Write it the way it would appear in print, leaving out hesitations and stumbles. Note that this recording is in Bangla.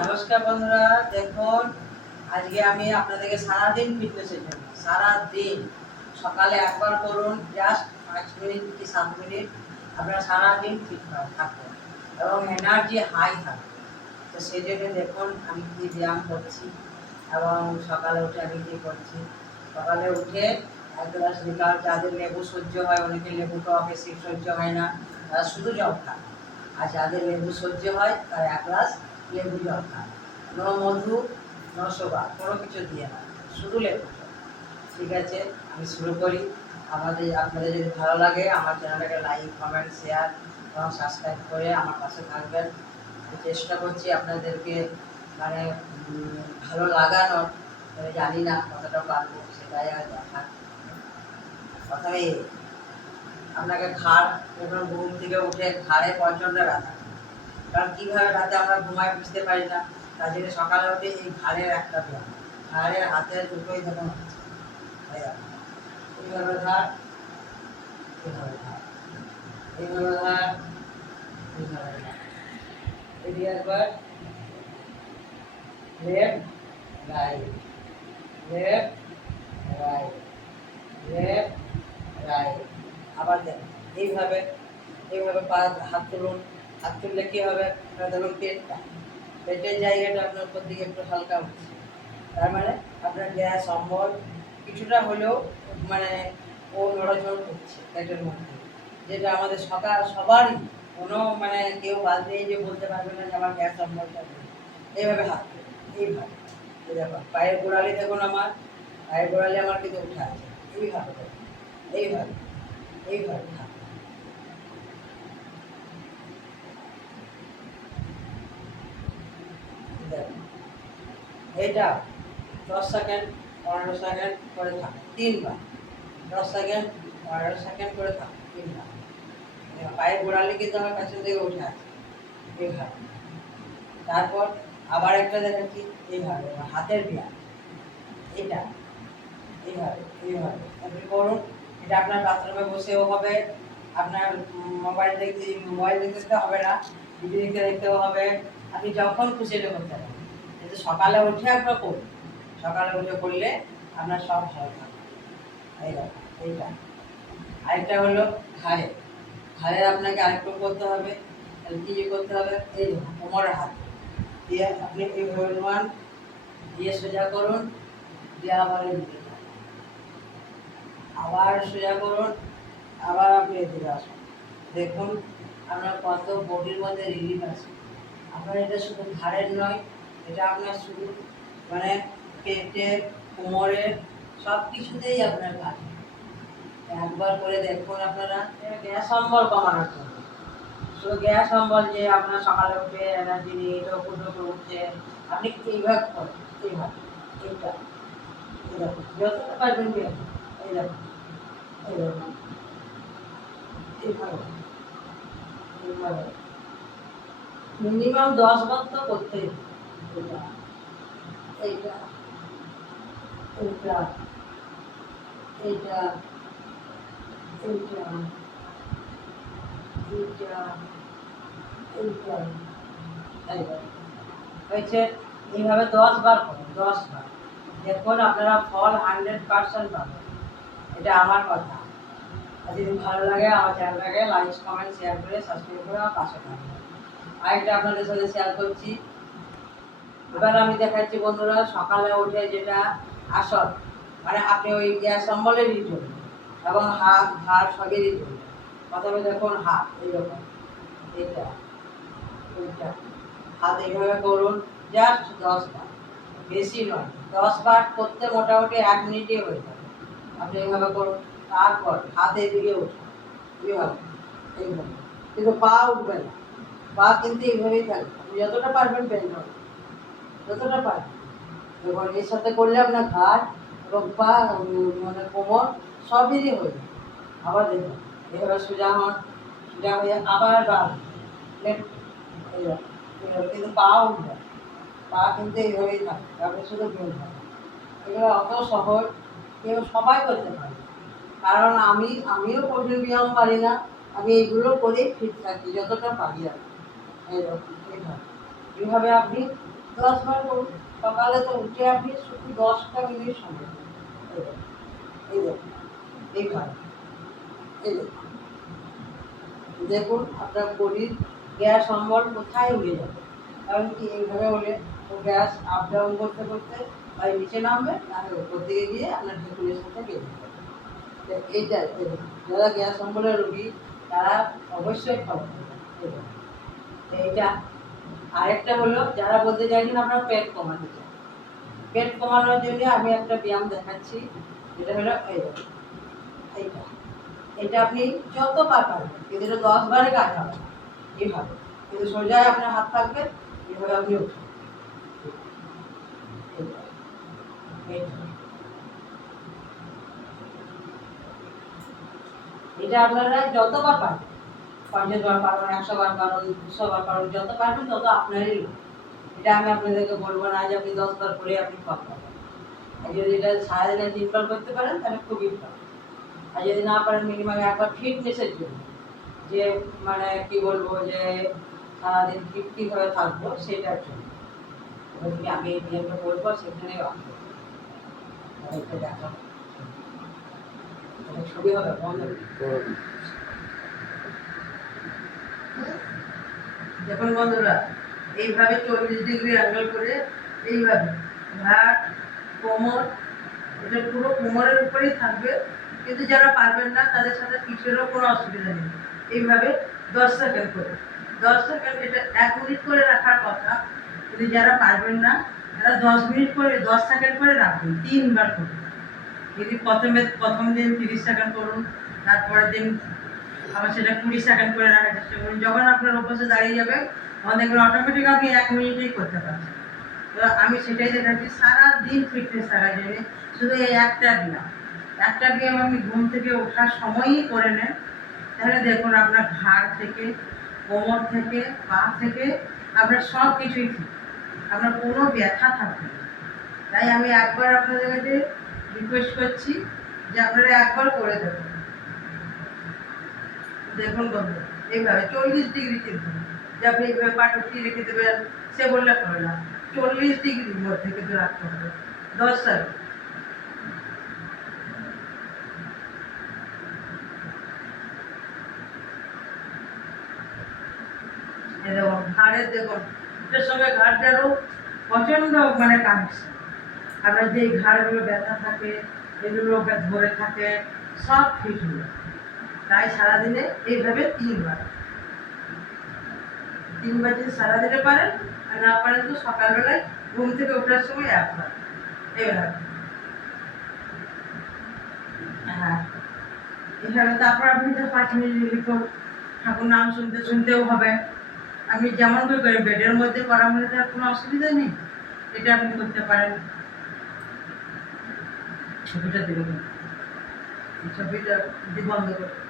নমস্কার বন্ধুরা, দেখুন আজকে আমি আপনাদেরকে সারাদিন ফিটনেসের জন্য সারাদিন সকালে একবার করুন, জাস্ট 5 মিনিট কি 7 মিনিট, আপনারা সারাদিন ফিট থাকবেন এবং এনার্জি হাই থাকবে। তো সেই জন্য দেখুন আমি কী ব্যায়াম করছি এবং সকালে উঠে আমি কী করছি। সকালে উঠে 1 গ্লাস লিকার, যাদের লেবু সহ্য হয়, অনেকে লেবু টক এসিড সহ্য হয় না, তারা শুধু জল খান। আর যাদের লেবু সহ্য হয় তারা 1 গ্লাস লেবু জল খান। নো মধু, নো সুগার, কোনো কিছু দিয়ে না, শুধু লেবু জল। ঠিক আছে, আমি শুরু করি। আপনাদের যদি ভালো লাগে আমার চ্যানেলটাকে লাইক, কমেন্ট, শেয়ার এবং সাবস্ক্রাইব করে আমার পাশে থাকবেন। আমি চেষ্টা করছি আপনাদেরকে মানে ভালো লাগানোর, জানি না কতটা পারবো, সেটাই আর দেখা। প্রথমে আপনাকে যখন ঘুম থেকে উঠে ঘাড়ে প্রচণ্ড ব্যথা, কারণ কীভাবে রাতে আমরা ঘুমাই বুঝতে পারি না। তার জন্য সকালে উঠে এই ঘাড়ের একটা ব্যায়াম, ঘাড়ের হাতের দুটোই যখন হচ্ছে এইভাবে ঘাড়, এইভাবে ঘাড়, এইভাবে ঘাড়, এইভাবে ঘাড়, এটি একবার left right, left right, left right. আবার দেখুন এইভাবে, এইভাবে হাত তুলুন। হাত তুললে কী হবে, ধরুন পেটের জায়গাটা আপনার উপর দিকে একটু হালকা উঠছে, তার মানে আপনার গ্যাস অম্বল কিছুটা হলেও মানে নড়াচড় করছে পেটের মধ্যে, যেটা আমাদের সবারই, কোনো মানে কেউ বাদ নেই যে বলতে পারবে না যে আমার গ্যাস অম্বলটা নেই। এইভাবে হাত তুলুন, এইভাবে দেখুন পায়ের গোড়ালি, দেখুন আমার পায়ের গোড়ালি আমার কিন্তু উঠে আছে, এইভাবে দেখুন, এইভাবে এইভাবে হাত দেখুন। এটা 10 সেকেন্ড 15 সেকেন্ড করে থাকুন 3 বার, 10 সেকেন্ড 15 সেকেন্ড করে থাকুন 3 বার। পায়ের গোড়ালি কিন্তু আমার পেছন থেকে উঠে আছে, এইভাবে। তারপর আবার একটা দেখাচ্ছি, এইভাবে হাতের ব্যায়াম, এটা এইভাবে এইভাবে আপনি করুন। এটা আপনার বাথরুমে বসেও হবে, আপনার মোবাইল দেখতে হবে না, টিভি দেখতেও হবে, আপনি যখন খুশি এটা করতে পারেন। কিন্তু সকালে উঠে একবার করুন, সকালে উঠে করলে আপনার সব ভালো থাকবে। এইটা আরেকটা হলো ঘাড়ে, ঘাড়ে আপনাকে আরেকটু করতে হবে। তাহলে কী করতে হবে, এই দেখুন কোমরের হাত দিয়ে আপনি এইভাবে নোয়ান, দিয়ে সোজা করুন, দিয়ে আবার এদিকে আবার সোজা করুন, আবার আপনি এদিকে আসুন। দেখুন আপনার কত বডির মধ্যে রিলিফ আছে। আপনার এটা শুধু ঘাড়ের নয়, এটা আপনার শুধু মানে পেটের, কোমরের সব কিছুতেই আপনার কাজ। একবার করে দেখুন আপনারা। গ্যাস অম্বল কমানোর জন্য, শুধু গ্যাস অম্বল যে আপনার সকালে উঠে এনার্জি নিয়ে এটা উপরে উঠছে, আপনি এইভাবে করেন, এইভাবে এইটা এইরকম যতটা পারবেন এইরকম, এইরকম এইরকম এইভাবে এইভাবে মিনিমাম 10 বার তো করতেই হবে। এইটা এইটা এইটা এইটা এইটা এইটা এইটা হয়েছে। এইভাবে 10 বার করুন, 10 বার দেখুন আপনারা ফল 100% পাবেন। এটা আমার কথা। আর যদি ভালো লাগে আমার চ্যানেলটাকে লাইক, কমেন্ট, শেয়ার করে সাবস্ক্রাইব করে আমার পাশে থাকবেন। আরেকটা আপনাদের সাথে শেয়ার করছি। এবার আমি দেখাচ্ছি বন্ধুরা, সকালে উঠে যেটা আসন, মানে আপনি ওই গ্যাস অম্বলেরই জন্য এবং হাত ঘাড় সবেরই জন্য। প্রথমে দেখুন হাত এইরকম, এইটা এইটা হাত এইভাবে করুন, জাস্ট 10 বার, বেশি নয়। 10 বার করতে মোটামুটি 1 মিনিটে হয়ে যাবে। আপনি এইভাবে করুন। তারপর হাত এদিকে উঠুন, এইভাবে এইভাবে, কিন্তু পা উঠবে না, পা কিন্তু এইভাবেই থাকবে। আপনি যতটা পারবেন বেন্ড হবে, যতটা পারবেন। এবং এর সাথে করলে আপনার ঘাড় এবং পা মানে কোমর সবেরই হয়ে যাবে। আবার দেখুন এভাবে সোজা হন, সোজা হয়ে আবার বাম লেফট, এইভাবে এইভাবে, কিন্তু পা উঠবে, পা কিন্তু এইভাবেই থাকবে, আপনি শুধু বেন্ড হবে। এগুলো অত সহজ, কেউ সবাই করতে পারে। কারণ আমিও কঠিন ব্যায়াম পারি না, আমি এইগুলো করেই ফিট থাকি যতটা পারি। আর এইরকম এইভাবে আপনি 10 বার করুন। সকালে তো উঠে আপনি শুধু 10টা মিনিট সময় দিন। এই দেখুন, এই দেখুন, এইভাবে, এই দেখুন, দেখুন আপনার বডির গ্যাস অম্বল কোথায় উড়ে যাবে। কারণ কি এইভাবে হলে ও গ্যাস আপ ডাউন করতে করতে হয় নিচে নামবে, নাহলে উপর দিকে গিয়ে আপনার ঢেকুরের সাথে বেঁধে যাবে। তো এইটা দেখুন, যারা গ্যাস অম্বলের রোগী তারা অবশ্যই ফলো করবে। দেখুন, তো এইটা আরেকটা হলো যারা বলতে চাইছেন আপনার পেট কমাতে চান, পেট কমানোর জন্য আমি একটা ব্যায়াম দেখাচ্ছি। এটা হলো এই দেখুন, এইটা এটা আপনি যতবার পারবেন, কিন্তু এটা 10 বারে কাজ হবে না। এইভাবে কিন্তু সোজা আপনার হাত থাকবে, এইভাবে আপনি উঠুন। এইভাবে, এইভাবে। এটা আপনারা যতবার পারবেন, 50 বার পারবেন, 100 বার পারবেন, 200 বার পারবেন, যত পারবেন তত আপনারই লোক। এটা আমি আপনাদেরকে বলবো না যে আপনি 10 বার করে আপনি ফল পাবেন। আর যদি এটা সারাদিনে 3 বার করতে পারেন তাহলে খুবই ভালো। আর যদি না পারেন মিনিমাম একবার ফিটনেসের জন্য, যে মানে কি বলবো, যে সারাদিন ঠিক কীভাবে থাকবো সেটার জন্য আমি এই ব্যায়ামটা বলবো, সেখানে দেখাবো। ছবি হবে বন্ধ। দেখুন বন্ধুরা, এইভাবে 40 ডিগ্রি অ্যাঙ্গেল করে এইভাবে ঘাট, কোমর, এটা পুরো কোমরের উপরেই থাকবে। কিন্তু যারা পারবেন না তাদের সাথে পিঠেরও কোনো অসুবিধা নেই। এইভাবে 10 সেকেন্ড করে, 10 সেকেন্ড, এটা 1 মিনিট করে রাখার কথা। কিন্তু যারা পারবেন না তারা 10 মিনিট করে, 10 সেকেন্ড করে রাখবেন, 3 বার করুন। যদি প্রথম দিন 30 সেকেন্ড করুন, তারপরের দিন আবার সেটা 20 সেকেন্ড করে রাখার চেষ্টা করুন। যখন আপনার অভ্যাসে দাঁড়িয়ে যাবে তখন দেখবেন অটোমেটিক আপনি 1 মিনিটেই করতে পারছেন। তো আমি সেটাই দেখাচ্ছি, সারাদিন ফিটনেস থাকার জন্য শুধু এই একটা ব্যায়াম আপনি ঘুম থেকে ওঠার সময়ই করে নেন, তাহলে দেখুন আপনার ঘাড় থেকে, কোমর থেকে, পা থেকে আপনার সব কিছুই ঠিক, আপনার কোনো ব্যথা থাকবে না। তাই আমি একবার আপনাদের কাছে রিকোয়েস্ট করছি যে আপনারা একবার করে দেবেন। দেখুন বন্ধু, এইভাবে 40 ডিগ্রি কিন্তু, যে আপনি এইভাবে পাটুটি রেখে দেবেন সে বললে হবে না, 40 ডিগ্রির মধ্যে কিন্তু রাখতে হবে 10 সেকেন্ড। দেখুন ঘাড়ের, দেখুন এটার সঙ্গে ঘাড়টারও প্রচণ্ড মানে কানেকশন। আপনার যে ঘাড়গুলো ব্যথা থাকে, এগুলো ধরে থাকে, সব ফিট হলো। তাই সারাদিনে এইভাবে 3 বার যদি সারাদিনে পারেন, আর না পারেন তো সকালবেলায় ঘুম থেকে ওঠার সময় একবার, এইভাবে। হ্যাঁ, এইভাবে তারপর আপনি তো 5 মিনিট লিখুন, ঠাকুর নাম শুনতে শুনতেও হবে। আপনি যেমন করে করেন, বেডের মধ্যে করা হলে তার কোনো অসুবিধা নেই, এটা আপনি করতে পারেন। ছবিটা দেখুন, ছবিটা বন্ধ করুন।